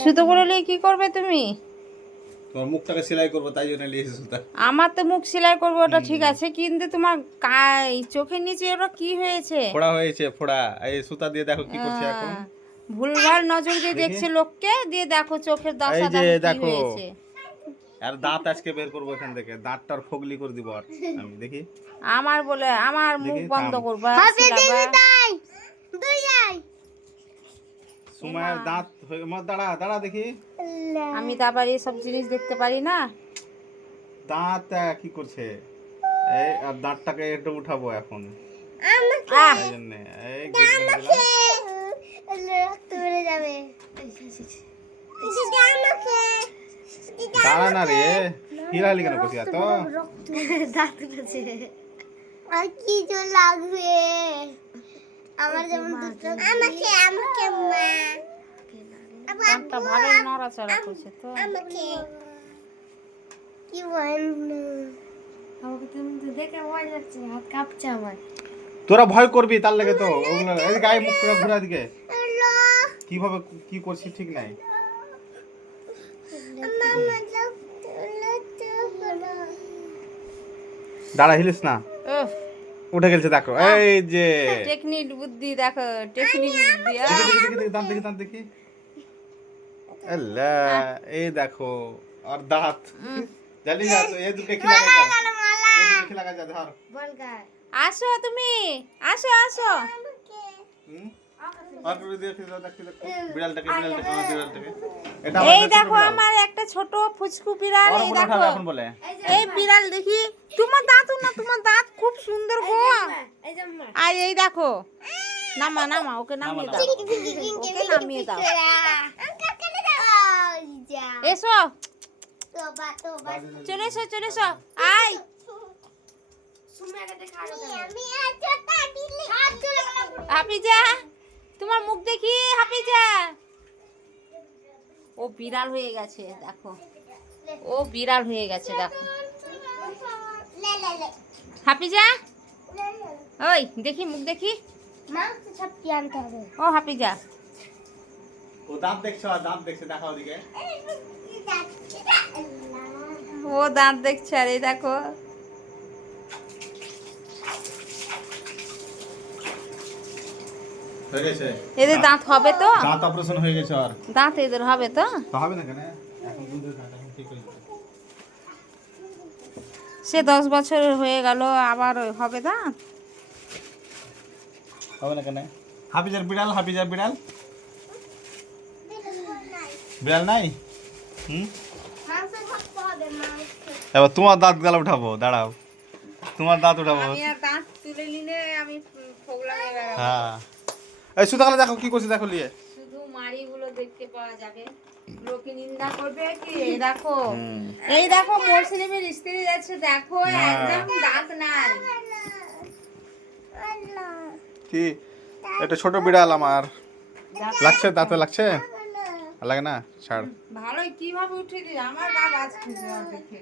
সুতো করে নিয়ে কি করবে তুমি? তোমার মুখটাকে সেলাই করবো তাই জন্য নিয়ে এসেছি সুতা। আমার তো মুখ সেলাই করবো ওটা ঠিক আছে, কিন্তু তোমার চোখের নিচে ওটা কি হয়েছে? ফোড়া হয়েছে, ফোড়া। এই সুতা দিয়ে দেখো কি করছে এখন। ভুলভাল নজর দিয়ে দেখছে লোককে, দিয়ে দেখো চোখের দশা এই যে দেখো কি দেখো, হয়েছে। আর দাঁত আজকে বের করবো এখান থেকে, দাঁতটার ফগলি করে দিব আর আমি দেখি। আমার বলে আমার মুখ দেখি, বন্ধ থাম। করবা, সুমায়ের দাঁত দাঁড়া দাঁড়া দেখি। আমি তো আবার এইসব জিনিস দেখতে পারি না। দাঁত কি করছে? এই আর দাঁতটাকে একটু উঠাবো এখন। আহ, এই জন্য এই গেট দাঁড়া না রে, হিলালি কেন করছি এত? দাঁত উঠেছে আর কি জল লাগবে আমার যেমন দুটো আমাকে আমাকে মা কানটা ভালোই নড়াচড়া করছে তো। আমাকে কি বলেন আমাকে তুমি তো দেখে ভয় লাগছে, হাত কাঁপছে আমার। তোরা ভয় করবি তার লাগে তো ওগুলো। এই গায়ে মুখ করে ঘুরা দিকে কিভাবে কি করছিস ঠিক নাই। দাঁড়া, হিলিস না, উফ, উঠে গেছে দেখো। এই যে টেকনিক বুদ্ধি দেখো, টেকনিক বুদ্ধি। দেখি দেখি দেখি দাঁত দেখি, দাঁত দেখি। আল্লাহ, এই দেখো আর দাঁত। জানি না তো এই দুটো কি লাগা যায়, এই দুটো কি লাগা যায় ধর। আসো তুমি, আসো আসো। হুম আর করে দেখি দেখি দেখি বিড়ালটাকে বিড়ালটাকে বিড়ালটাকে। এটা এই দেখো আমার একটা ছোট ফুচকু বিড়াল, এই দেখো। এখন বলে এই বিড়াল দেখি, তোমার দাঁত না, তোমার দাঁত খুব সুন্দর গো। আর এই দেখো, নামা নামা, ওকে নামিয়ে দাও, ওকে নামিয়ে দাও। এসো, চলে এসো, চলে এসো, আয়। হাফিজা, তোমার মুখ দেখি হাফিজা। ও বিড়াল হয়ে গেছে দেখো, ও বিড়াল হয়ে গেছে দেখো। হাফিজা, ওই দেখি মুখ দেখি। ও হাফিজা, ও দাঁত দেখছো, আর দাঁত দেখছে, দেখাও দিকে। ও দাঁত দেখছে, আর এই দেখো। হয়ে গেছে এদের দাঁত হবে তো? দাঁত অপারেশন হয়ে গেছে আর দাঁত এদের হবে তো? তো হবে না কেন, এখন দুধের দাঁত এখন ঠিক হয়ে যাবে। সে 10 বছর হয়ে গেল, আবার হবে দাঁত? হবে না কেন? হাফিজার বিড়াল, হাফিজার বিড়াল, বিড়াল নাই। হুম এবার তোমার দাঁত গালা উঠাবো, দাঁড়াও, তোমার দাঁত উঠাবো। আমি আর দাঁত তুলে নিলে আমি ফোগলা হয়ে বেড়াবো। হ্যাঁ, এই সুতাগুলো দেখো কি করছে, দেখো নিয়ে। শুধু মাড়িগুলো দেখতে পাওয়া যাবে, লোকে নিন্দা করবে কি। এই দেখো, এই দেখো মুসলিমের স্ত্রী যাচ্ছে, দেখো একদম দাঁত নাই। কি এটা ছোট বিড়াল আমার, লাগছে দাঁতে লাগছে, লাগে না, ছাড়। ভালোই কিভাবে উঠে দিল আমার গা বাজ খুঁজে দেখে।